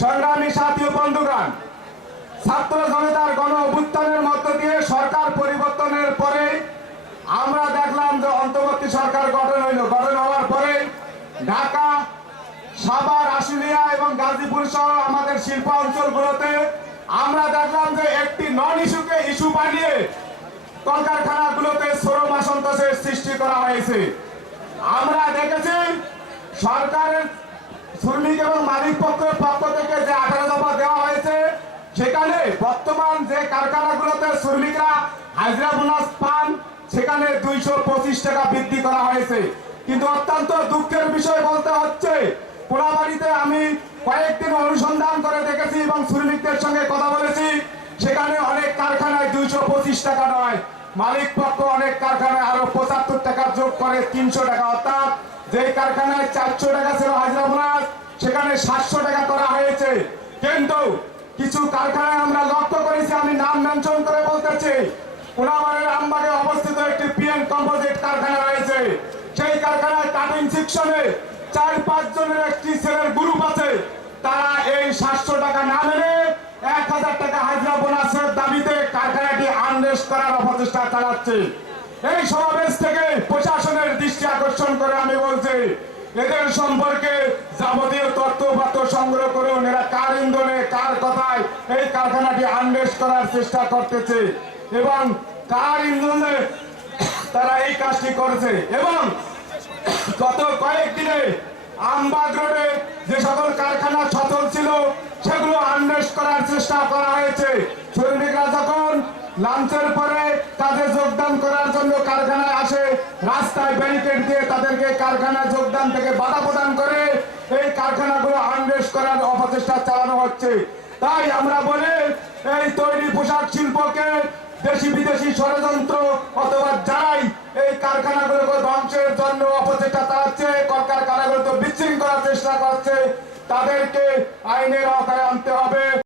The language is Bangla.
সংগ্রামী সাথী বন্ধুগণ, ছাত্র জনতার গণ অভ্যুত্থানের মধ্য দিয়ে সরকার পরিবর্তনের পরে আমরা দেখলাম যে অন্তর্বর্তী সরকার গঠন হইল। গঠন হওয়ার পরে ঢাকা, সাভার, আশুলিয়া এবং গাজীপুর সহ আমাদের শিল্প অঞ্চলগুলোতে আমরা দেখলাম যে একটি নন ইস্যুকে ইস্যু বানিয়ে কলকারখানাগুলোতে শ্রম অসন্তোষের সৃষ্টি করা হয়েছে। আমরা দেখেছি সরকারের শ্রমিক এবং মালিক পক্ষের পক্ষ থেকে যে আঠারো দফা দেওয়া হয়েছে সেখানে বর্তমান যে কারখানাগুলোতে শ্রমিকরা হাজিরা পান, সেখানে দুইশো পঁচিশ টাকা বৃদ্ধি করা হয়েছে। কিন্তু অত্যন্ত দুঃখের বিষয় বলতে হচ্ছে পোড়াবাড়িতে আমি কয়েকদিন অনুসন্ধান করে দেখেছি এবং শ্রমিকদের সঙ্গে কথা বলেছি, সেখানে অনেক কারখানায় দুইশো পঁচিশ টাকা নয়, মালিক পক্ষ অনেক কারখানায় আরও পঁচাত্তর টাকা যোগ করে তিনশো টাকা, অর্থাৎ যে কারখানায় চারশো টাকা ছিল হাজিরা সেখানে সাতশো টাকা করা হয়েছে। কিন্তু কিছু কারখানায় আমরা লক্ষ্য করেছি, আমি নাম মেনশন করে বলতেছি পুনামারের আমবাগে অবস্থিত একটি পিএন কম্পোজিট কারখানা রয়েছে। সেই কারখানায় কাটিং সেকশনে চার, পাঁচ জনের একটি ছেলের গ্রুপ আছে। তারা এই সাতশো টাকা না মেনে এক হাজার টাকা হাজিরা বোনাসের দাবিতে কারখানাটি আনরেস্ট করার অপচেষ্টা চালাচ্ছে। এই সমাবেশ থেকে প্রশাসনের দৃষ্টি আকর্ষণ করে আমি বলছি, এদের সম্পর্কে যাবতীয় তথ্য সংগ্রহ করুন, এরা কার ইন্ধনে কার কথায় এই কারখানাটি আনরেস্ট করার চেষ্টা করতেছে এবং কার ইন্ধনে তারা এই কাজটি করেছে এবং গত কয়েকদিনে আমবাগ রোডে যে সকল কারখানা সচল ছিল, সেগুলো আনরেস্ট করার চেষ্টা করা হয়েছে। শ্রমিকরা যখন লাঞ্চের পরে তাদের যোগদান করার জন্য কারখানায় আসে, রাস্তায় ব্যারিকেড দিয়ে তাদেরকে কারখানায় যোগদান থেকে বাধা প্রদান করে এই কারখানাগুলো আনরেস্ট করার অপচেষ্টা চালানো হচ্ছে। তাই আমরা বলে, এই তৈরি পোশাক শিল্পকে দেশি বিদেশি ষড়যন্ত্র অথবা যারাই এই কারখানাগুলোকে ধ্বংসের জন্য অপচেষ্টা চালাচ্ছে, কলকারখানাগুলোকে বিচ্ছিন্ন করার চেষ্টা করছে, তাদেরকে আইনের আওতায় আনতে হবে।